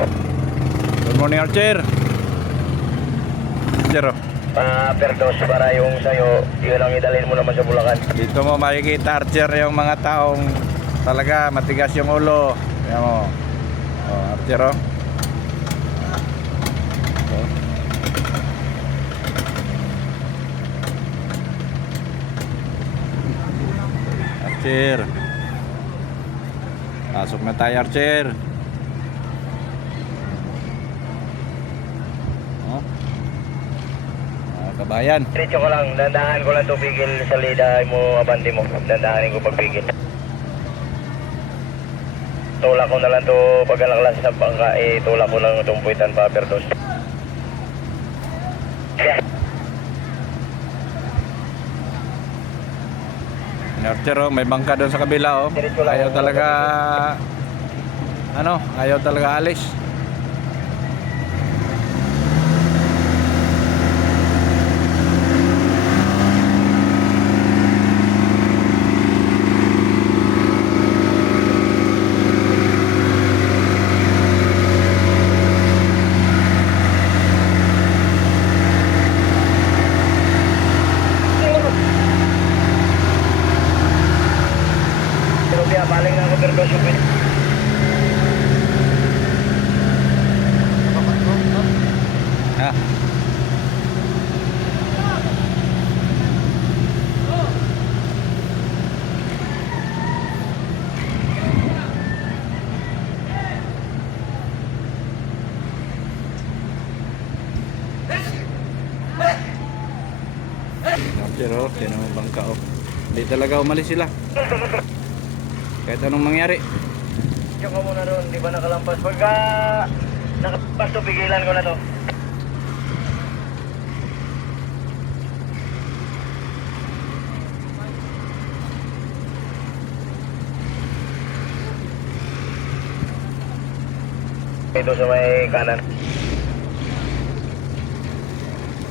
Good morning, Archer. Archer, oh. Perdos para yung sa'yo, yun ang idalhin mo naman sa Bulacan. Dito mo makikita, Archer, yung mga taong talaga matigas yung ulo. Yan mo. Oh, Archer, oh. Oh. Archer. Pasok na tayo, Archer. Oh. Kabayan. Diretso ko lang, dandahan ko lang ito pigil sa lida mo, abante mo. Dandahanin ko pagpigil. Tulak ko na lang ito pag alaklas ng pangka, tulak ko lang itong puwitan pa, Perdos. Yeah. Archer, oh, may bangka doon sa kabila, oh. Ayaw talaga ayaw talaga alis. Pero kaya paling na ako, Perdos, yung pwede. Ha? Pero yan ang bangka, oh. Hindi talaga umalis sila. Kahit anong mangyari. Diyan ka muna doon, di ba nakalampas? Pagka nakalampas to, pigilan ko na to. Ito sa may kanan.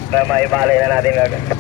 Para maibali na natin agad.